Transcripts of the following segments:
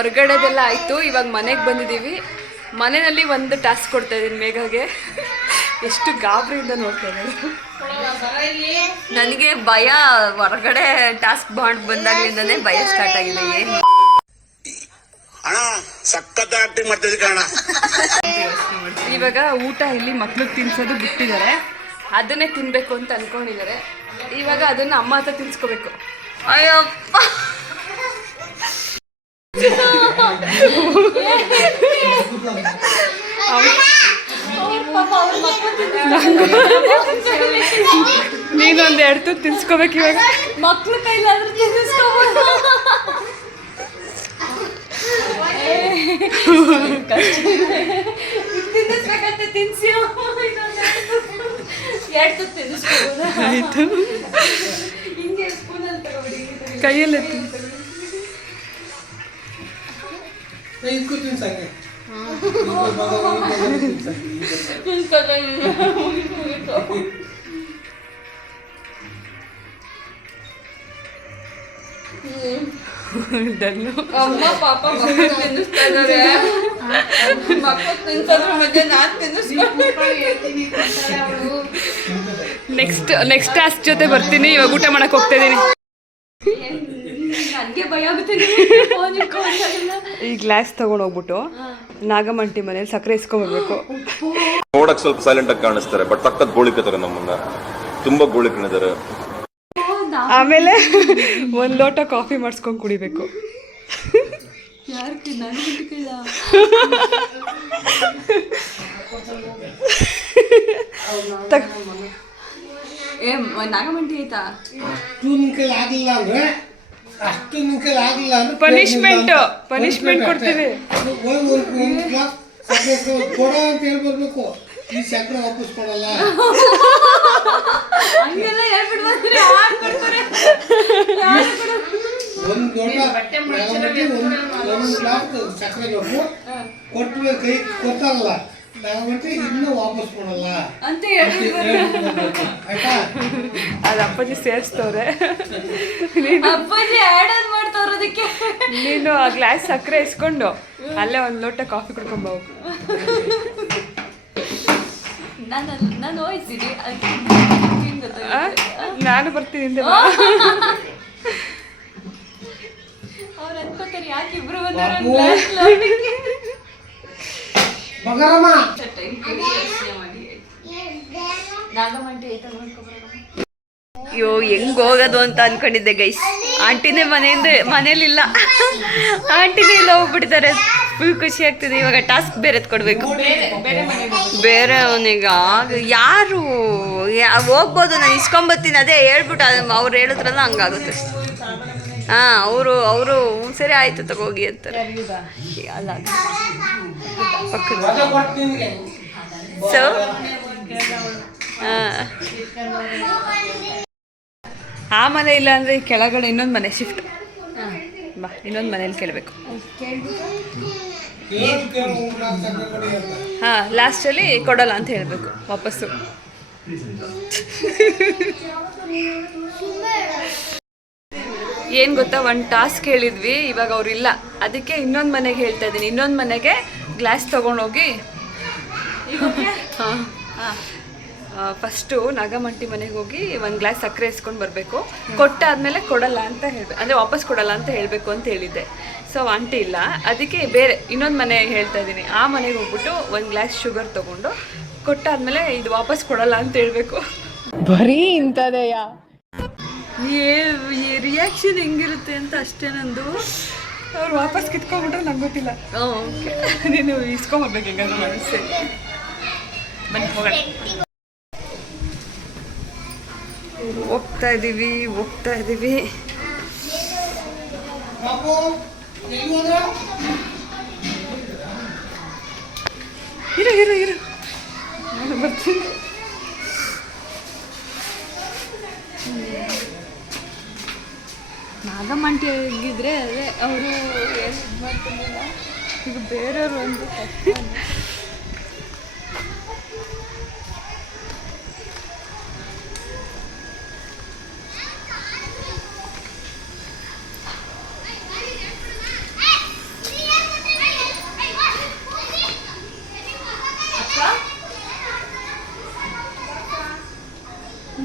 ಹೊರಗಡೆದೆಲ್ಲ ಆಯಿತು. ಇವಾಗ ಮನೆಗೆ ಬಂದಿದ್ದೀವಿ. ಮನೆಯಲ್ಲಿ ಒಂದು ಟಾಸ್ಕ್ ಕೊಡ್ತಾ ಇದ್ದೀನಿ ಮೇಘಗೆ. ಎಷ್ಟು ಗಾಬರಿಯಿಂದ ನೋಡ್ತಾ ಇದ್ದಾರೆ. ನನಗೆ ಭಯ, ಹೊರಗಡೆ ಟಾಸ್ಕ್ ಬಂದಾಗ್ಲಿಂದನೇ ಭಯ ಸ್ಟಾರ್ಟ್ ಆಗಿದೆ. ಏನು ಇವಾಗ ಊಟ ಇಲ್ಲಿ ಮಕ್ಳಿಗೆ ತಿನ್ಸೋದು ಬಿಟ್ಟಿದ್ದಾರೆ. ಅದನ್ನೇ ತಿನ್ಬೇಕು ಅಂತ ಅನ್ಕೊಂಡಿದ್ದಾರೆ. ಇವಾಗ ಅದನ್ನ ಅಮ್ಮ ಹತ್ರ ತಿನ್ಸ್ಕೋಬೇಕು. ಅಯ್ಯಪ್ಪ, ನೀನೊಂದು ಎರಡು ತಿನ್ಸ್ಕೋಬೇಕು. ಇವಾಗ ಮಕ್ಳು ಕೈಲಾದ್ರೂ ತಿನ್ನಿಸ್ಕೋಬೋದು. ತಿನ್ನಿಸ್ಬೇಕಂತ ತಿನ್ಸಿ ಎರಡು ತಿನ್ನಿಸ್ಕೋಬೋದು. ಆಯ್ತು, ಹಿಂಗೆ ಸ್ಪೂನಲ್ಲಿ ತಗೋಬಿಡಿ, ಕೈಯಲ್ಲೇ ಅಮ್ಮ ಪಾಪ ಮಕ್ಕಳು ತಿನ್ನಿಸ್ತಾ ಇದ್ದಾರೆ. ಮಕ್ಕಳು ತಿನ್ಸೋದ್ರ ಮಧ್ಯೆ ನಾನು ನೆಕ್ಸ್ಟ್ ಟಾಸ್ಕ್ ಜೊತೆ ಬರ್ತೀನಿ. ಇವಾಗ ಊಟ ಮಾಡಕ್ ಹೋಗ್ತಾ ಇದ್ದೀನಿ. ನನಗೆ ಭಯ ಆಗುತ್ತೆ. ಈ ಗ್ಲಾಸ್ ತಗೊಂಡು ಹೋಗ್ಬಿಟ್ಟು ನಾಗಮಂಟಿ ಮನೇಲಿ ಸಕ್ಕರೆ ಇಸ್ಕೊಂಡ್ಬರ್ಬೇಕು. ನೋಡಕ್ ಸ್ವಲ್ಪ ಸೈಲೆಂಟ್ ಆಗಿ ಕಾಣಿಸ್ತಾರೆ, ಬಟ್ ಸಖತ್ ಗೋಳಿಕತಾರೆ. ನಮ್ಮನ್ನ ತುಂಬಾ ಗೋಳಿಕಿದ್ದಾರೆ. ಆಮೇಲೆ ಒಂದ್ ಲೋಟ ಕಾಫಿ ಮಾಡಿಸ್ಕೊಂಡು ಕುಡಿಬೇಕು. ನಾಗಮಂಟಿ ಆಯ್ತಾ? ಪನಿಷ್ಮೆಂಟ್ ಕೊಡ್ತೀವಿ. ಈ ಸಕ್ಕರೆ ವಾಪಸ್ ಕೊಡಲ್ಲ. ಒಂದು ಗ್ಲಾಸ್ ಸಕ್ಕರೆ ಬೇಕು ಕೊಟ್ಟು ಕೈ ಕೊಟ್ಟಲ್ಲ, ನಾವಂటే ಇನ್ನೂ ವಾಪಸ್ ಕೊಡಲ್ಲ ಅಂತ ಆಯ್ತಾ? ಅದು ಅಪ್ಪಾಜಿ ಸೇರಿಸ್ತವ್ರೆ. ಮಾಡ್ತವ್ರದಕ್ಕೆ ನೀನು ಆ ಗ್ಲಾಸ್ ಸಕ್ಕರೆ ಇಸ್ಕೊಂಡು ಅಲ್ಲೇ ಒಂದು ಲೋಟ ಕಾಫಿ ಕುಡ್ಕೊಂಬೋಗು. ನಾನು ಬರ್ತೀನಿ ಹಿಂದೆ. ಅವ್ರು ಅನ್ಕೋತಾರೆ ಯಾಕೆ ಇಬ್ರು ಅಯ್ಯೋ ಹೆಂಗ್ ಹೋಗೋದು ಅಂತ ಅನ್ಕೊಂಡಿದ್ದೆ ಗೈಸ್. ಆಂಟಿನೇ ಮನೇಲಿಲ್ಲ, ಆಂಟಿನೇ ಇಲ್ಲ, ಹೋಗ್ಬಿಟ್ಟಿದ್ದಾರೆ. ಫುಲ್ ಖುಷಿ ಆಗ್ತಿದೆ. ಇವಾಗ ಟಾಸ್ಕ್ ಬೇರೆ ಕೊಡ್ಬೇಕು ಬೇರೆ ಅವನಿಗೆ. ಯಾರು ಹೋಗ್ಬೋದು, ನಾನು ಇಸ್ಕೊಂಬತ್ತೀನಿ ಅದೇ ಹೇಳ್ಬಿಟ್ಟು ಅವ್ರು ಹೇಳಿದ್ರಲ್ಲ ಹಂಗಾಗುತ್ತೆ. ಹಾಂ, ಅವರು ಸರಿ ಆಯಿತು ತಗೋಗಿ ಅಂತಾರೆ. ಅಲ್ಲ ಸೊ ಆ ಮನೆ ಇಲ್ಲ ಅಂದರೆ ಈ ಕೆಳಗಡೆ ಇನ್ನೊಂದು ಮನೆ ಶಿಫ್ಟ್. ಬಾ, ಇನ್ನೊಂದು ಮನೇಲಿ ಕೇಳಬೇಕು. ಹಾಂ, ಲಾಸ್ಟಲ್ಲಿ ಕೊಡಲ್ಲ ಅಂತ ಹೇಳಬೇಕು ವಾಪಸ್ಸು. ಏನು ಗೊತ್ತಾ, ಒಂದು ಟಾಸ್ಕ್ ಹೇಳಿದ್ವಿ, ಇವಾಗ ಅವ್ರಿಲ್ಲ. ಅದಕ್ಕೆ ಇನ್ನೊಂದು ಮನೆಗೆ ಹೇಳ್ತಾ ಇದ್ದೀನಿ. ಇನ್ನೊಂದು ಮನೆಗೆ ಗ್ಲಾಸ್ ತೊಗೊಂಡೋಗಿ ಹಾಂ ಫಸ್ಟು ನಾಗಮಂಟಿ ಮನೆಗೆ ಹೋಗಿ ಒಂದು ಗ್ಲಾಸ್ ಸಕ್ಕರೆ ಇಸ್ಕೊಂಡು ಬರಬೇಕು. ಕೊಟ್ಟಾದ್ಮೇಲೆ ಕೊಡಲ್ಲ ಅಂತ ಹೇಳಬೇಕು, ಅಂದರೆ ವಾಪಸ್ ಕೊಡಲ್ಲ ಅಂತ ಹೇಳಬೇಕು ಅಂತ ಹೇಳಿದ್ದೆ. ಸೊ ಆಂಟಿ ಇಲ್ಲ, ಅದಕ್ಕೆ ಬೇರೆ ಇನ್ನೊಂದು ಮನೆ ಹೇಳ್ತಾ ಇದ್ದೀನಿ. ಆ ಮನೆಗೆ ಹೋಗ್ಬಿಟ್ಟು ಒಂದು ಗ್ಲಾಸ್ ಶುಗರ್ ತೊಗೊಂಡು ಕೊಟ್ಟಾದ್ಮೇಲೆ ಇದು ವಾಪಸ್ ಕೊಡಲ್ಲ ಅಂತ ಹೇಳಬೇಕು. ಬರೀ ಇಂಥದೆಯಾ ರಿಯಾಕ್ಷನ್ ಹೆಂಗಿರುತ್ತೆ ಅಂತ ಅಷ್ಟೇ ನಂದು. ಅವ್ರು ವಾಪಸ್ ಕಿತ್ಕೊಂಡ್ಬಿಟ್ರೆ ನಂಗೆ ಗೊತ್ತಿಲ್ಲ. ಓಕೆ, ನೀನು ಇಸ್ಕೊಂಬರ್ಬೇಕು ಹೆಂಗಾದ್ರು ಮಾಡಿ. ಸರಿ ಬನ್ನಿ ಹೋಗೋಣ. ಹೋಗ್ತಾ ಇದ್ದೀವಿ. ಇರು ನಾನು ಬರ್ತೀನಿ. ನಾಗಮಂಟಿ ಆಗಿದ್ರೆ ಅದೇ ಅವರು ಏನು ಮಾಡ್ತಿಲ್ಲ. ಈಗ ಬೇರೆಯವರು ಒಂದು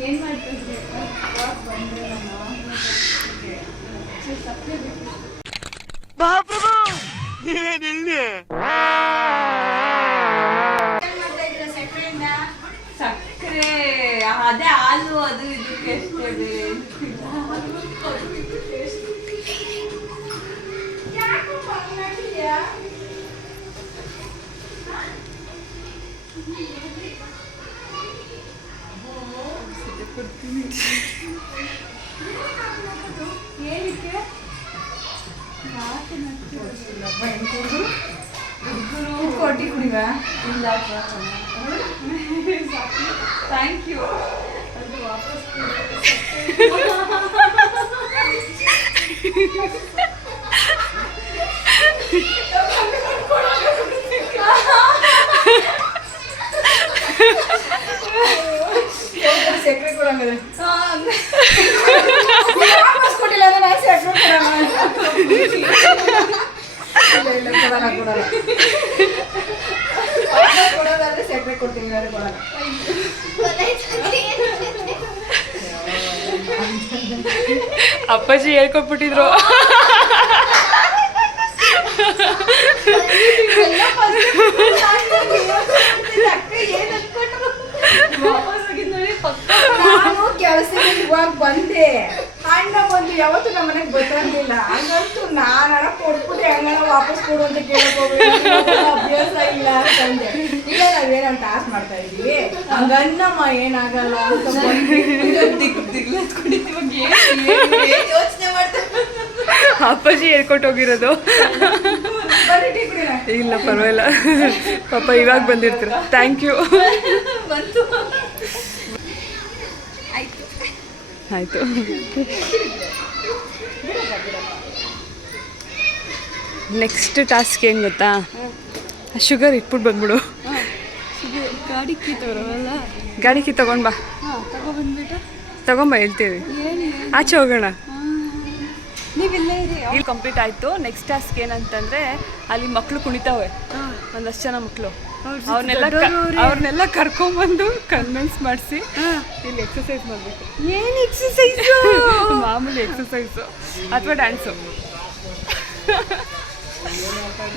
ಏನು ಮಾಡ್ತಿದ್ರಿ ಸಕ್ಕರೆ ಅದೇ ಹಾಲು ಅದು ಇದಕ್ಕೆ ಎಷ್ಟಿದೆ ಏನಕ್ಕೆ ಕೊಟ್ಟಿ ಕುಡಿವ ಇಲ್ಲ ಥ್ಯಾಂಕ್ ಯು ಅದು ವಾಪಸ್ ಸಕ್ಕರೆ ಕೊಡಂಗದೆ ವಾಪಸ್ ಕೊಟ್ಟಿಲ್ಲ ಅಂದ್ರೆ ನಾನು ಸಕ್ಕರೆ ಇಲ್ಲ ಕೊಡಲ್ಲ ಕೊಡಲ್ಲ ವಾಪಸ್ ಕೊಡೋದಾದ್ರೆ ಸಕ್ಕರೆ ಕೊಡ್ತೀನಿ ಬೇರೆ ಕೊಡಲ್ಲ ಅಪ್ಪಾಜಿ ಹೇಳ್ಕೊಟ್ಬಿಟ್ಟಿದ್ರು. ನಾನು ಕೆಲಸಕ್ಕೆ ಇವಾಗ ಬಂದೆ ಅಣ್ಣ ಬಂದು ಯಾವತ್ತು ನಮ್ಮ ಮನೆಗೆ ಬರ್ತಂಗಿಲ್ಲ ಹಂಗಂತೂ ನಾನು ಹಣ ಕೊಟ್ಬಿಟ್ಟು ಹಂಗಣ ವಾಪಸ್ ಕೊಡು ಅಂತ ಕೇಳಕ್ ಹೋಗ್ಬೇಕು ಅಭ್ಯಾಸ ಇಲ್ಲ ಅಂತಂದೆ. ಇಲ್ಲ ನಾವೇನಂತ ಆಸ್ ಮಾಡ್ತಾ ಇದೀವಿ ಹಂಗನ್ನಮ್ಮ ಏನಾಗಲ್ಲ ಅಂತ ಯೋಚನೆ ಮಾಡ್ತಾ ಅಪ್ಪಾಜಿ ಹೇಳ್ಕೊಟ್ಟು ಹೋಗಿರೋದು. ಇಲ್ಲ ಪರವಾಗಿಲ್ಲ ಪಾಪ ಇವಾಗ ಬಂದಿರ್ತೀರ. Thank you. ಬಂತು ಆಯಿತು. ನೆಕ್ಸ್ಟ್ ಟಾಸ್ಕ್ ಏನು ಗೊತ್ತಾ, ಶುಗರ್ ಇಟ್ಬಿಟ್ಟು ಬಂದ್ಬಿಡು. ಗಾಡಿ ಕೀ ತಗೋರವಲ್ಲ ಗಾಡಿ ಕೀ ತಗೊಂಡ್ ಬಾ. ತಗೊಬಂದ್ಬಿಟ್ಟು ತಗೊಂಬ ಹೇಳ್ತೀವಿ. ಆಚೆ ಹೋಗೋಣ. ನೀವಿಲ್ಲೇ ಇರಿ. ಇಲ್ಲಿ ಕಂಪ್ಲೀಟ್ ಆಯಿತು. ನೆಕ್ಸ್ಟ್ ಟಾಸ್ಕ್ ಏನಂತಂದರೆ ಅಲ್ಲಿ ಮಕ್ಕಳು ಕುಣಿತಾವೆ, ಒಂದಷ್ಟು ಜನ ಮಕ್ಕಳು. ಅವ್ರನ್ನೆಲ್ಲ ಕರ್ಕೊಂಬಂದು ಕನ್ವಿನ್ಸ್ ಮಾಡಿಸಿ ಇಲ್ಲಿ ಎಕ್ಸಸೈಸ್ ಮಾಡಬೇಕು. ಏನು ಎಕ್ಸಸೈಸು? ಮಾಮೂಲಿ ಎಕ್ಸಸೈಸು ಅಥವಾ ಡ್ಯಾನ್ಸು.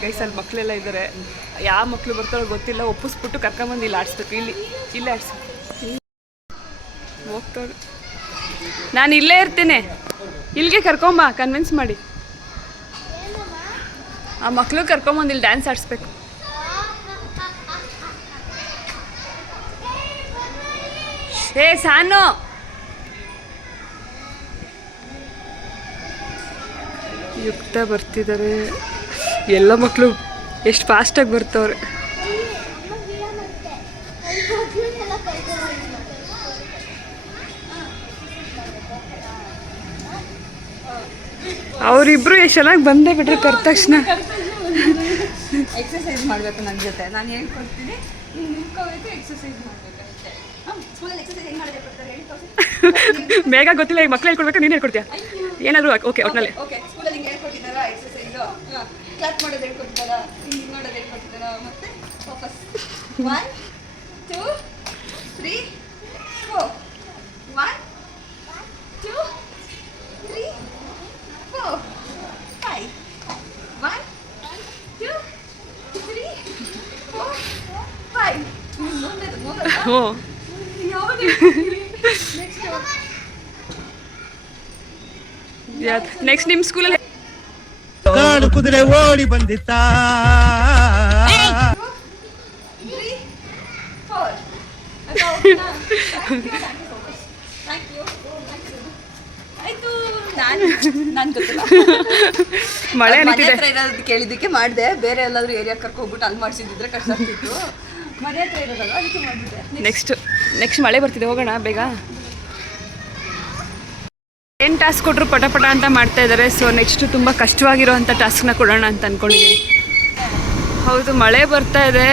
ಗೈಸ್ ಅಲ್ಲಿ ಮಕ್ಕಳೆಲ್ಲ ಇದ್ದಾರೆ. ಯಾವ ಮಕ್ಕಳು ಬರ್ತಾರೋ ಗೊತ್ತಿಲ್ಲ. ಒಪ್ಪಿಸ್ಬಿಟ್ಟು ಕರ್ಕೊಂಬಂದು ಇಲ್ಲಿ ಆಡಿಸ್ಬೇಕು. ಇಲ್ಲೇ ಆಡಿಸ್ಬೇಕು. ಹೋಗ್ತಾರೆ. ನಾನು ಇಲ್ಲೇ ಇರ್ತೀನಿ. ಇಲ್ಲಿಗೆ ಕರ್ಕೊಂಬ ಕನ್ವಿನ್ಸ್ ಮಾಡಿ. ಆ ಮಕ್ಕಳು ಕರ್ಕೊಂಬಂದು ಇಲ್ಲಿ ಡ್ಯಾನ್ಸ್ ಆಡಿಸ್ಬೇಕು. ಏ ಸಾನು, ಯುಕ್ತ ಬರ್ತಿದ್ದಾರೆ. ಎಲ್ಲ ಮಕ್ಕಳು ಎಷ್ಟು ಫಾಸ್ಟಾಗಿ ಬರ್ತವ್ರೆ. ಅವರಿಬ್ರು ಎಷ್ಟು ಚೆನ್ನಾಗಿ ಬಂದೇ ಬಿಟ್ರೆ ಕರೆದ ತಕ್ಷಣ. ಎಕ್ಸಸೈಸ್ ಮಾಡಬೇಕು ನನ್ನ ಜೊತೆ. ನಾನು ಹೇಳ್ಕೊಡ್ತೀನಿ, ನೀವು ನಿಂತ್ಕೋಬೇಕು, ಎಕ್ಸಸೈಸ್ ಮಾಡಬೇಕು ಅಷ್ಟೇ. ಸ್ಕೂಲಲ್ಲಿ ಎಕ್ಸಸೈಸ್ ಹೆಂಗೆ ಮಾಡಬೇಕು ಅಂತ ಹೇಳಿ ಬೇಗ ಗೊತ್ತಿಲ್ಲ. ಈಗ ಮಕ್ಳು ಹೇಳ್ಕೊಡ್ಬೇಕು, ನೀನು ಹೇಳ್ಕೊಡ್ತೀಯ ಏನಾದರೂ? ಓಕೆ ಒಟ್ಟಿನಲ್ಲಿ ಓಕೆ. ಸ್ಕೂಲಲ್ಲಿ ಹಿಂಗೆ ಹೇಳ್ಕೊಟ್ಟಿದ್ದಾರಾ ಎಕ್ಸಸೈಸು? ಕ್ಲಾಪ್ ಮಾಡೋದು ಹೇಳ್ಕೊಟ್ಟಿದ್ದಾರಾ? ಹಿಂಗೆ ಮಾಡೋದು ಹೇಳ್ಕೊಟ್ಟಿದ್ದಾರಾ? ಮತ್ತೆ ಫೋಕಸ್. 1 2 3 4. 1 2 3 4 5. 1 2 3 4 5. ಹ್ಞೂ. ನೆಕ್ಸ್ಟ್ ನಿಮ್ಮ ಸ್ಕೂಲಲ್ಲಿ ಕಾಡು ಕುದುರೆ ಓಡಿ ಬಂದಿತ್ತ. ನಾನು ಗೊತ್ತಿಲ್ಲ. ಮಳೆ ಮನೆ ನಡೀತಿದೆ. ಹತ್ರ ಇರೋದು ಕೇಳಿದ್ದಕ್ಕೆ ಮಾಡಿದೆ. ಬೇರೆ ಎಲ್ಲಾದ್ರೂ ಏರಿಯಾ ಕರ್ಕೊಂಡ್ಬಿಟ್ಟು ಅಲ್ಲಿ ಮಾಡಿಸಿದ್ರೆ ಕಷ್ಟ ಆಗ್ತಿತ್ತು. ಮನೆ ಹತ್ರ ಇರೋದಲ್ಲ, ಅದಕ್ಕೆ ಮಾಡಿಬಿಟ್ಟೆ. ನೆಕ್ಸ್ಟ್ ಮಳೆ ಬರ್ತಿದೆ, ಹೋಗೋಣ ಬೇಗ. ಏನು ಟಾಸ್ಕ್ ಕೊಟ್ಟರು ಪಟ ಪಟ ಅಂತ ಮಾಡ್ತಾ ಇದ್ದಾರೆ. ಸೊ ನೆಕ್ಸ್ಟ್ ತುಂಬ ಕಷ್ಟವಾಗಿರೋವಂಥ ಟಾಸ್ಕ್ನ ಕೊಡೋಣ ಅಂತ ಅಂದ್ಕೊಂಡಿದ್ದೀನಿ. ಹೌದು, ಮಳೆ ಬರ್ತಾ ಇದೆ.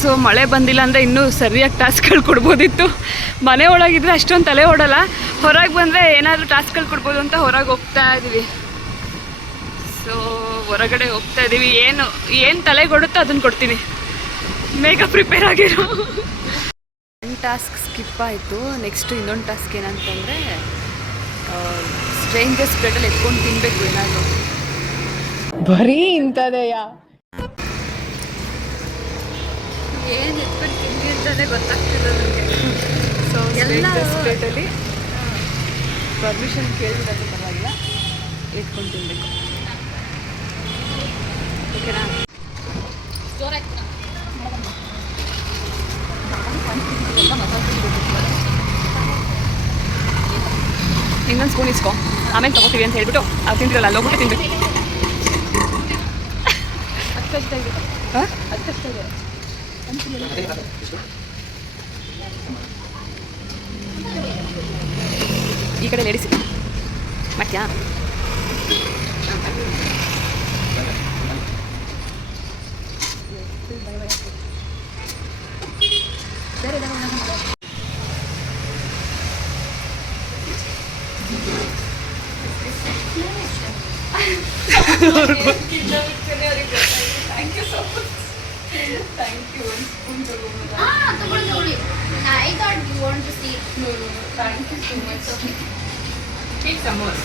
ಸೊ ಮಳೆ ಬಂದಿಲ್ಲ ಅಂದರೆ ಇನ್ನೂ ಸರಿಯಾಗಿ ಟಾಸ್ಕ್ಗಳು ಕೊಡ್ಬೋದಿತ್ತು. ಮನೆ ಒಳಗಿದ್ರೆ ಅಷ್ಟೊಂದು ತಲೆ ಓಡಲ್ಲ. ಹೊರಗೆ ಬಂದರೆ ಏನಾದರೂ ಟಾಸ್ಕ್ಗಳು ಕೊಡ್ಬೋದು ಅಂತ ಹೊರಗೆ ಹೋಗ್ತಾ ಇದ್ದೀವಿ. ಸೊ ಹೊರಗಡೆ ಹೋಗ್ತಾ ಇದ್ದೀವಿ. ಏನು ತಲೆಗೊಡುತ್ತೋ ಅದನ್ನು ಕೊಡ್ತೀನಿ. ಬೇಗ ಪ್ರಿಪೇರ್ ಆಗಿರೋ. ಟಾಸ್ಕ್ ಸ್ಕಿಪ್ ಆಯಿತು. ನೆಕ್ಸ್ಟ್ ಇನ್ನೊಂದು ಟಾಸ್ಕ್ ಏನಂತಂದರೆ ಸ್ಟ್ರೇಂಜರ್ಸ್ ಪ್ಲೇಟಲ್ಲಿ ಎತ್ಕೊಂಡು ತಿನ್ನಬೇಕು ಏನಾದರೂ. ಬರೀ ಇಂಥದೆಯಾ ಏನು ಎತ್ಕೊಂಡು ತಿನ್ನಿ ಅಂತಲೇ ಗೊತ್ತಾಗ್ತಿಲ್ಲ ನನಗೆ. ಸೊ ಸ್ಟ್ರೇಂಜರ್ಸ್ ಪ್ಲೇಟಲ್ಲಿ ಪರ್ಮಿಷನ್ ಕೇಳಿದ್ರೆ ಪರವಾಗಿಲ್ಲ, ಎತ್ಕೊಂಡು ತಿನ್ನಬೇಕು. ಓಕೆನಾ? ಇನ್ನೊಂದು ಸ್ಪೂನ್ ಇಸ್ಕೊ, ಆಮೇಲೆ ತೊಗೋತೀವಿ ಅಂತ ಹೇಳ್ಬಿಟ್ಟು ಅದು ತಿಂದಿರಲ್ಲ ಅಲ್ಲಿ ಹೋಗ್ಬಿಟ್ಟು ತಿನ್ಬೇಕು. ಹಾಂ ಈ ಕಡೆ ಲೇಡೀಸ್ ಮಾಡ್ತೀಯಾ? I thought you want to see. No, thank you so much. Okay. Take some more.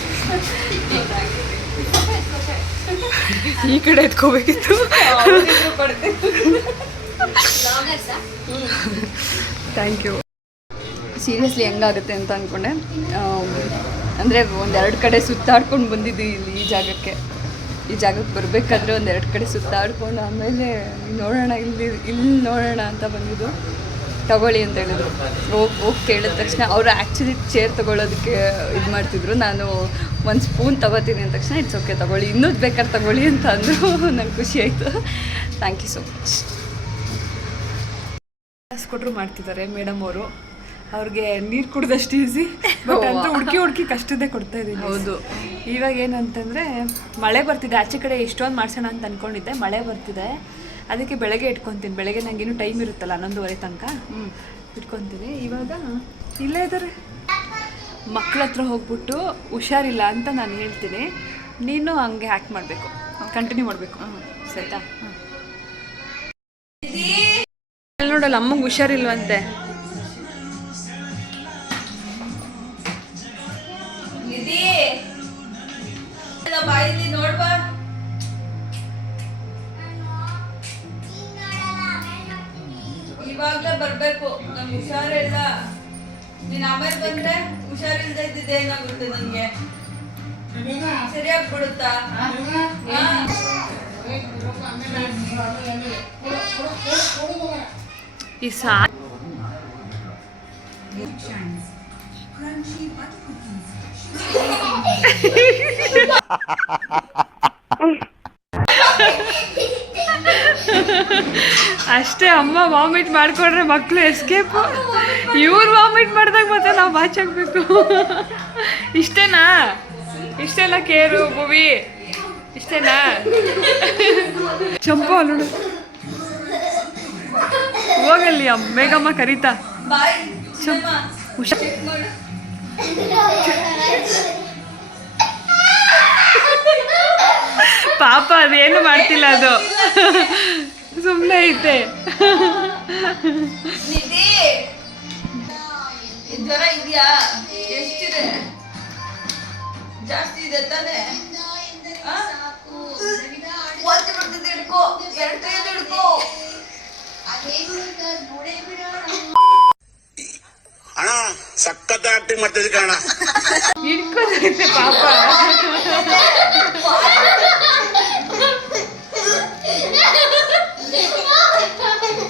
ಈ ಕಡೆ ಎತ್ಕೋಬೇಕಿತ್ತು. Thank you. ಸೀರಿಯಸ್ಲಿ ಹೆಂಗಾಗುತ್ತೆ ಅಂತ ಅಂದ್ಕೊಂಡೆ. ಅಂದರೆ ಒಂದೆರಡು ಕಡೆ ಸುತ್ತಾಡ್ಕೊಂಡು ಬಂದಿದ್ದೀವಿ ಇಲ್ಲಿ ಈ ಜಾಗಕ್ಕೆ ಬರಬೇಕಾದ್ರೆ ಒಂದೆರಡು ಕಡೆ ಸುತ್ತಾಡ್ಕೊಂಡು ಆಮೇಲೆ ನೋಡೋಣ ಇಲ್ಲಿ ನೋಡೋಣ ಅಂತ ಬಂದಿದ್ದು. ತಗೊಳ್ಳಿ ಅಂತ ಹೇಳಿದ್ರು. ಹೋಗಿ ಕೇಳಿದ ತಕ್ಷಣ ಅವರು ಆ್ಯಕ್ಚುಲಿ ಚೇರ್ ತೊಗೊಳೋದಕ್ಕೆ ಇದು ಮಾಡ್ತಿದ್ರು. ನಾನು ಒಂದು ಸ್ಪೂನ್ ತೊಗೋತೀನಿ ಅಂದ ತಕ್ಷಣ ಇಟ್ಸ್ ಓಕೆ ತಗೊಳ್ಳಿ, ಇನ್ನೂ ಬೇಕಾದ್ರೆ ತಗೊಳ್ಳಿ ಅಂತ ಅಂದರು. ನಂಗೆ ಖುಷಿ ಆಯಿತು. Thank you so much. Class ಕೊಟ್ಟರು ಮಾಡ್ತಿದ್ದಾರೆ ಮೇಡಮ್ ಅವರು. ಅವ್ರಿಗೆ ನೀರು ಕುಡ್ದಷ್ಟು ಈಸಿ, ಬಟ್ ಅಂದರೆ ಹುಡುಕಿ ಕಷ್ಟದೇ ಕೊಡ್ತಾ ಇದ್ದೀನಿ. ಹೌದು. ಇವಾಗ ಏನಂತಂದರೆ ಮಳೆ ಬರ್ತಿದೆ, ಆಚೆ ಕಡೆ ಎಷ್ಟೊಂದು ಮಾಡ್ಸೋಣ ಅಂತ ಅಂದ್ಕೊಂಡಿದ್ದೆ. ಮಳೆ ಬರ್ತಿದೆ, ಅದಕ್ಕೆ ಬೆಳಗ್ಗೆ ಇಟ್ಕೊತೀನಿ. ಬೆಳಗ್ಗೆ ನನಗೇನು ಟೈಮ್ ಇರುತ್ತಲ್ಲ 11:30 ತನಕ ಇಟ್ಕೊತೀನಿ. ಇವಾಗ ಇಲ್ಲೇ ಇದ್ದಾರೆ. ಮಕ್ಕಳ ಹತ್ರ ಹೋಗ್ಬಿಟ್ಟು ಹುಷಾರಿಲ್ಲ ಅಂತ ನಾನು ಹೇಳ್ತೀನಿ, ನೀನು ಹಂಗೆ ಹ್ಯಾಕ್ ಮಾಡಬೇಕು, ಕಂಟಿನ್ಯೂ ಮಾಡಬೇಕು. ಸರಿತಾ? ನೋಡಲ್ಲ ಅಮ್ಮಂಗೆ ಹುಷಾರಿಲ್ವಂತೆ. ನೋಡ್ಬಾ, ಇವಾಗಲೇ ಬರ್ಬೇಕು, ನಂಗೆ ಹುಷಾರಿಲ್ಲ. ನೀನ್ ಆಮೇಲೆ ಬಂದ್ರೆ ಹುಷಾರಿಲ್ದ ಇದ್ದಿದ್ದೆ ಏನಾಗುತ್ತೆ ನನಗೆ, ಸರಿಯಾಗಿ ಬಿಡುತ್ತಾ? ಈ ಸಾ ಅಷ್ಟೇ. ಅಮ್ಮ ವಾಮಿಟ್ ಮಾಡ್ಕೊಂಡ್ರೆ ಮಕ್ಕಳು ಎಸ್ಕೇಪ್. ಇವ್ರು ವಾಮಿಟ್ ಮಾಡಿದಾಗ ಮತ್ತೆ ನಾವು ಬಾಚಾಗಬೇಕು. ಇಷ್ಟೇನಾ? ಇಷ್ಟೆಲ್ಲ ಕೇರು ಭೂವಿ, ಇಷ್ಟೇನಾ? ಚಂಪು ನೋಡು ಹೋಗಲ್ಲಿ ಮೇಘಮ್ಮ ಕರೀತಾ. ಹುಷಾರ್. ಪಾಪ ಅದೇನು ಮಾಡ್ತಿಲ್ಲ, ಅದು ಸುಮ್ಮನೆ ಐತೆ. ಜ್ವರ ಇದೆಯಾ? ಎಷ್ಟಿದೆ? ಜಾಸ್ತಿ ಇದೆ ತಾನೆ? ವಾಂತಿ ಬರ್ತಿದೆ, ಹಿಡ್ಕೋ, 2 ಕೈಯಲ್ಲಿ ಹಿಡ್ಕೋ. ಅಣ್ಣ ಸಖತ್ ಆಕ್ಟಿಂಗ್ ಮಾಡ್ತಿದ್ದೆ ಕಣ. ಹಿಡ್ಕೋದೈತೆ ಪಾಪ.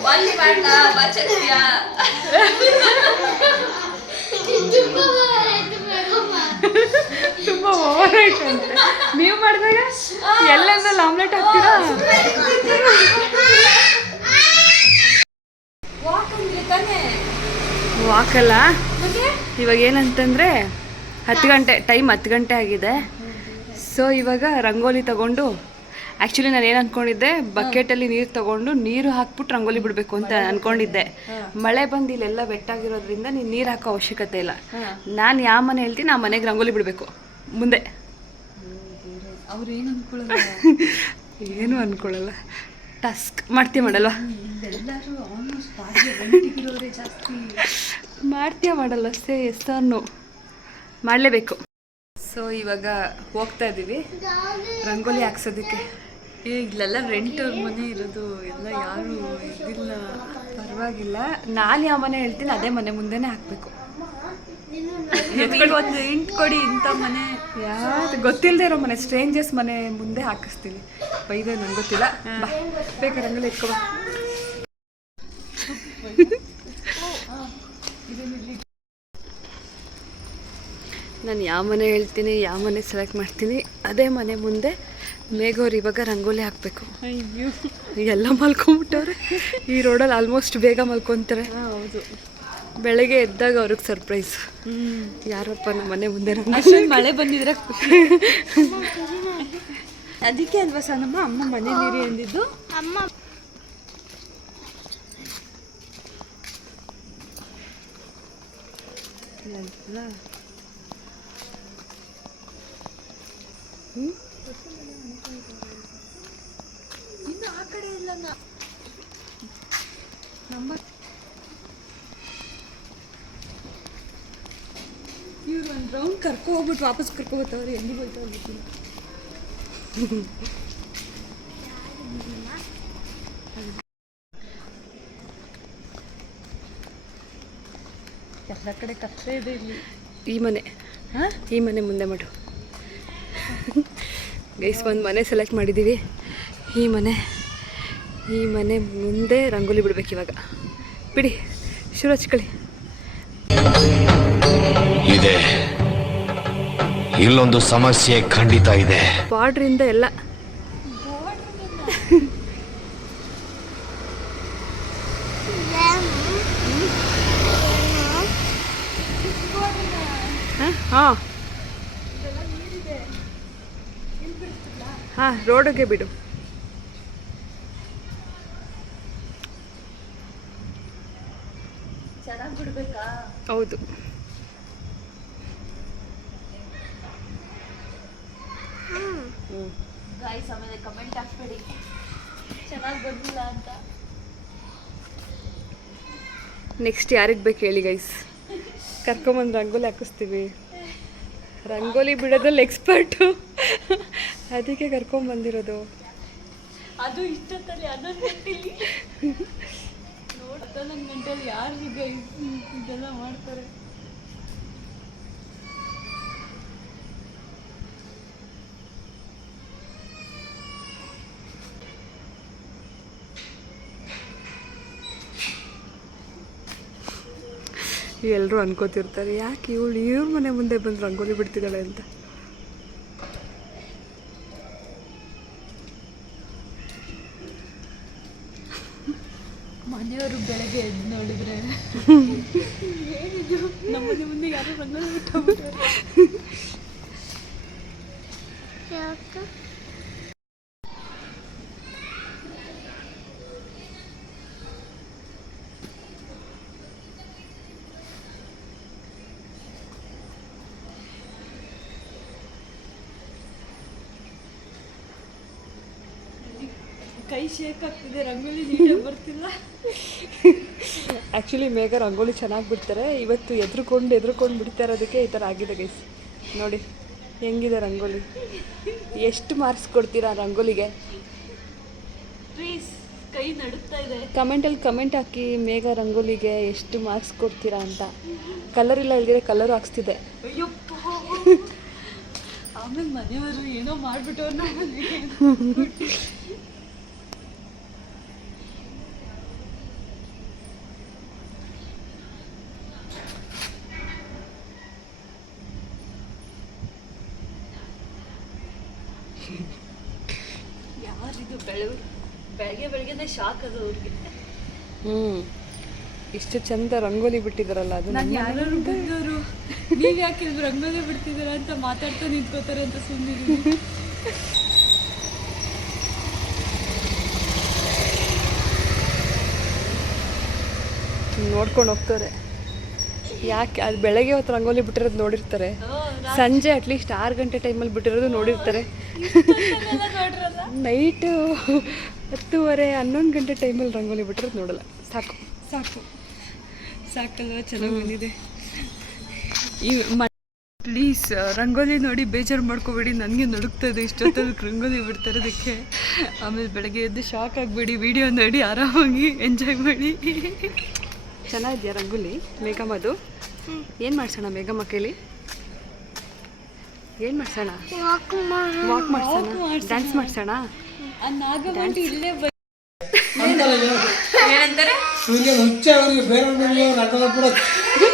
ವಾಂತಿ ಮಾಡ್ಲಾ? ಬಾಚಕ್ತಿಯಾ? ತುಂಬಾ ಓವರ್ ಆಯ್ತಂತೆ. ನೀವು ಮಾಡಿದಾಗ ಎಲ್ಲೆಂದಲ್ಲಿ ಆಮ್ಲೆಟ್ ಹಾಕ್ತೀರಾ? ವಾಕಲ್ಲ. ಇವಾಗ ಏನಂತಂದರೆ 10 ಗಂಟೆ ಟೈಮ್, 10 ಗಂಟೆ ಆಗಿದೆ. ಸೊ ಇವಾಗ ರಂಗೋಲಿ ತಗೊಂಡು, ಆ್ಯಕ್ಚುಲಿ ನಾನು ಏನು ಅಂದ್ಕೊಂಡಿದ್ದೆ, ಬಕೆಟಲ್ಲಿ ನೀರು ತಗೊಂಡು ನೀರು ಹಾಕ್ಬಿಟ್ಟು ರಂಗೋಲಿ ಬಿಡಬೇಕು ಅಂತ ಅಂದ್ಕೊಂಡಿದ್ದೆ. ಮಳೆ ಬಂದು ಇಲ್ಲೆಲ್ಲ ವೆಟ್ಟಾಗಿರೋದ್ರಿಂದ ನೀನು ನೀರು ಹಾಕೋ ಅವಶ್ಯಕತೆ ಇಲ್ಲ. ನಾನು ಯಾವ ಮನೆ ಹೇಳ್ತೀನಿ ಆ ಮನೆಗೆ ರಂಗೋಲಿ ಬಿಡಬೇಕು ಮುಂದೆ. ಅವ್ರು ಏನು ಅನ್ಕೊಳ್ಳಲ್ಲ. ಏನು ಅಂದ್ಕೊಳ್ಳಲ್ಲ. ಟಾಸ್ಕ್ ಮಾಡ್ತೀವಿ ಮಾಡಲ್ವಾ? ಎಲ್ಲರೂ ಆಲ್ಮೋಸ್ಟ್ ಮಾಡ್ತೀಯ ಮಾಡಲ್ಲ ಸೇ ಎಸ್ ಆರ್ ನೋ ಮಾಡಲೇಬೇಕು. ಸೊ ಇವಾಗ ಹೋಗ್ತಾ ಇದ್ದೀವಿ ರಂಗೋಲಿ ಹಾಕ್ಸೋದಕ್ಕೆ. ಇಲ್ಲೆಲ್ಲ ರೆಂಟ್ ಮನೆ ಇರೋದು ಎಲ್ಲ ಯಾರು ಇದಿಲ್ಲ. ಪರವಾಗಿಲ್ಲ, ನಾನು ಯಾವ ಮನೆ ಹೇಳ್ತೀನಿ ಅದೇ ಮನೆ ಮುಂದೆನೇ ಹಾಕಬೇಕು. ಒಂದು ಇಂಟ್ ಕೊಡಿ ಇಂಥ ಮನೆ. ಯಾರು ಗೊತ್ತಿಲ್ಲದೆ ಇರೋ ಮನೆ, ಸ್ಟ್ರೇಂಜರ್ಸ್ ಮನೆ ಮುಂದೆ ಹಾಕಿಸ್ತೀನಿ. ಬೈದೆ ನಂಗೆ ಗೊತ್ತಿಲ್ಲ. ಬೇಕಾದ್ರೆ ರಂಗೋಲಿ ಇಟ್ಕೊಬ. ನಾನು ಯಾವ ಮನೆ ಹೇಳ್ತೀನಿ, ಯಾವ ಮನೆ ಸೆಲೆಕ್ಟ್ ಮಾಡ್ತೀನಿ ಅದೇ ಮನೆ ಮುಂದೆ ಮೇಘವ್ರು ಇವಾಗ ರಂಗೋಲಿ ಹಾಕಬೇಕು. ಅಯ್ಯೋ ಎಲ್ಲ ಮಲ್ಕೊಂಬಿಟ್ಟವ್ರೆ ಈ ರೋಡಲ್ಲಿ. ಆಲ್ಮೋಸ್ಟ್ ಬೇಗ ಮಲ್ಕೊತಾರೆ. ಹೌದು, ಬೆಳಗ್ಗೆ ಎದ್ದಾಗ ಅವ್ರಿಗೆ ಸರ್ಪ್ರೈಸ್. ಯಾರಪ್ಪ ನಮ್ಮ ಮನೆ ಮುಂದೆ ಅಷ್ಟೊಂದು ಮಳೆ ಬಂದಿದ್ರೆ ಖುಷಿ. ಅದಕ್ಕೆ ಅಲ್ವಾ ಸನಮ್ಮ ಅಮ್ಮ ಮನೇಲಿರಿ ಅಂದಿದ್ದು. ಅಮ್ಮ ಇನ್ನು ಆ ಕಡೆ ಇಲ್ಲ ಇವ್ರು ಒಂದು ರೌಂಡ್ ಕರ್ಕೊ ಹೋಗ್ಬಿಟ್ಟು ವಾಪಸ್ ಕರ್ಕೊ ಹೋಗ್ತಾವ್ರಿ. ಎಲ್ಲಿ ಹೋಗ್ತಾವ್ರು ಗೊತ್ತಿಲ್ಲ. ಎಲ್ಲ ಕಡೆ ಕತ್ತಲೆ ಇದೆ ಇಲ್ಲಿ. ಈ ಮನೆ ಈ ಮನೆ ಮುಂದೆ ಮಾಡು ಗೈಸ್. ಒಂದು ಮನೆ ಸೆಲೆಕ್ಟ್ ಮಾಡಿದ್ದೀವಿ. ಈ ಮನೆ ಮುಂದೆ ರಂಗೋಲಿ ಬಿಡ್ಬೇಕು ಇವಾಗ. ಬಿಡಿ, ಶುರು ಹಚ್ಕೊಳ್ಳಿ. ಇದೆ, ಇಲ್ಲೊಂದು ಸಮಸ್ಯೆ ಖಂಡಿತ ಇದೆ. ಬಾರ್ಡ್ರಿಂದ ಎಲ್ಲ ಹಾಂ ರೋಡಿಗೆ ಬಿಡು. ಚೆನ್ನಾಗಿ ಬಿಡ್ಬೇಕಾ? ಹೌದು. ಗಾಯ್ಸ್ ಆಮೇಲೆ ಕಮೆಂಟ್ ಹಾಕ್ಬೇಡಿ ಚೆನ್ನಾಗಿ ಬಂದಿಲ್ಲ ಅಂತ. ನೆಕ್ಸ್ಟ್ ಯಾರಿಗೆ ಬೇಕು ಹೇಳಿ ಗೈಸ್, ಕರ್ಕೊಂಬಂದು ರಂಗೋಲಿ ಹಾಕಿಸ್ತೀವಿ. ರಂಗೋಲಿ ಬಿಡೋದ್ರಲ್ಲಿ ಎಕ್ಸ್ಪರ್ಟು, ಅದಕ್ಕೆ ಕರ್ಕೊಂಬಂದಿರೋದು. ಅದು ಇಷ್ಟೊತ್ತಲ್ಲಿ 11 ಗಂಟೆಲಿ ನೋಡಿ 11 ಗಂಟೆಲಿ ಯಾರು ಗೈಸ್ ಇದೆಲ್ಲ ಮಾಡ್ತಾರೆ. ಎಲ್ಲರೂ ಅನ್ಕೋತಿರ್ತಾರೆ ಯಾಕೆ ಇವ್ರ ಮನೆ ಮುಂದೆ ಬಂದು ರಂಗೋಲಿ ಬಿಡ್ತಿದ್ದಾಳೆ ಅಂತ. ಮನೆಯವರು ಬೆಳಗ್ಗೆ ಎದ್ದು ನೋಡಿದ್ರೆ ಏನಿದು ನಮ್ಮ ಮನೆ ಮುಂದೆ ಯಾರು ರಂಗೋಲಿ ಬಿಟ್ಟೋಗ್ಬಿಟ್ಟಾರೆ. ಕೈ ಶೇಕ್ ಆಗ್ತಿದೆ, ರಂಗೋಲಿ ನೀಟಾಗಿ ಬರ್ತಿಲ್ಲ. ಆ್ಯಕ್ಚುಲಿ ಮೇಘ ರಂಗೋಲಿ ಚೆನ್ನಾಗಿ ಬಿಡ್ತಾರೆ. ಇವತ್ತು ಎದ್ರುಕೊಂಡು ಬಿಡ್ತಾ ಇರೋದಕ್ಕೆ ಈ ಥರ ಆಗಿದೆ ಗೈಸ್. ನೋಡಿ ಹೆಂಗಿದೆ ರಂಗೋಲಿ. ಎಷ್ಟು ಮಾರ್ಕ್ಸ್ ಕೊಡ್ತೀರಾ ರಂಗೋಲಿಗೆ? ಪ್ಲೀಸ್ ಕೈ ನಡುತ್ತಾ ಇದೆ. ಕಮೆಂಟಲ್ಲಿ ಕಮೆಂಟ್ ಹಾಕಿ ಮೇಘ ರಂಗೋಲಿಗೆ ಎಷ್ಟು ಮಾರ್ಕ್ಸ್ ಕೊಡ್ತೀರಾ ಅಂತ. ಕಲರ್ ಇಲ್ಲ ಇಲ್ದಿರೆ ಕಲರು ಹಾಕ್ಸ್ತಿದ್ದೆ. ಅಯ್ಯಪ್ಪ, ಆಮೇಲೆ ಮನೆಯವರು ಏನೋ ಮಾಡ್ಬಿಟ್ಟವ್ರು ನಮ್ಮಲ್ಲಿ. ಯಾರಿದು ಬೆಳಗ್ಗೆನೇ ಶಾಕ್ ಅದು ಅವ್ರಿಗೆ. ಇಷ್ಟು ಚಂದ ರಂಗೋಲಿ ಬಿಟ್ಟಿದ್ದಾರಲ್ಲ, ಅದು ನಾನು ಯಾರು ಬಂದವರು ನೀವು ಯಾಕೆ ರಂಗೋಲಿ ಬಿಡ್ತಿದ್ದೀರ ಅಂತ ಮಾತಾಡ್ತಾ ನಿಂತ್ಕೋತಾರೆ ಅಂತ ಸುಮ್ಮನಿದ್ದೀನಿ. ನೋಡ್ಕೊಂಡು ಹೋಗ್ತಾರೆ. ಯಾಕೆ ಅದು ಬೆಳಗ್ಗೆ ಹೊತ್ತು ರಂಗೋಲಿ ಬಿಟ್ಟಿರೋದು ನೋಡಿರ್ತಾರೆ, ಸಂಜೆ ಅಟ್ಲೀಸ್ಟ್ 6 ಗಂಟೆ ಟೈಮಲ್ಲಿ ಬಿಟ್ಟಿರೋದು ನೋಡಿರ್ತಾರೆ. ನೈಟು 10:30 11 ಗಂಟೆ ಟೈಮಲ್ಲಿ ರಂಗೋಲಿ ಬಿಟ್ಟಿರೋದು ನೋಡಲ್ಲ. ಸಾಕು ಸಾಕಲ್ವ ಚೆನ್ನಾಗಿ ಬಂದಿದೆ. ಈ ಪ್ಲೀಸ್ ರಂಗೋಲಿ ನೋಡಿ ಬೇಜಾರು ಮಾಡ್ಕೋಬೇಡಿ, ನನಗೆ ನಡುಕ್ತದೆ ಇಷ್ಟೊತ್ತಲ್ಲಿ ರಂಗೋಲಿ ಬಿಡ್ತಾರೋದಕ್ಕೆ. ಆಮೇಲೆ ಬೆಳಗ್ಗೆ ಎದ್ದು ಶಾಕ್ ಆಗಿಬಿಡಿ, ವಿಡಿಯೋ ನೋಡಿ ಆರಾಮಾಗಿ ಎಂಜಾಯ್ ಮಾಡಿ. ಚೆನ್ನಾಗಿದೆಯಾ ರಂಗೋಲಿ ಮೇಘಮ್ಮದು? ಏನು ಮಾಡ್ಸೋಣ ಮೇಘಮ್ಮ ಕೈಲಿ? ಏನು ಮಾಡ್ಸೋಣ? ವಾಕ್ ಮಾಡ್ಸೋಣ, ಡ್ಯಾನ್ಸ್ ಮಾಡ್ಸೋಣ. ಏನಂತಾರೆ? ಸೂರ್ಯ ಹುಚ್ಚ ಅವರಿಗೆ ಬೇರೆ ರಂಗೋಲಿ ಬಿಡೋದು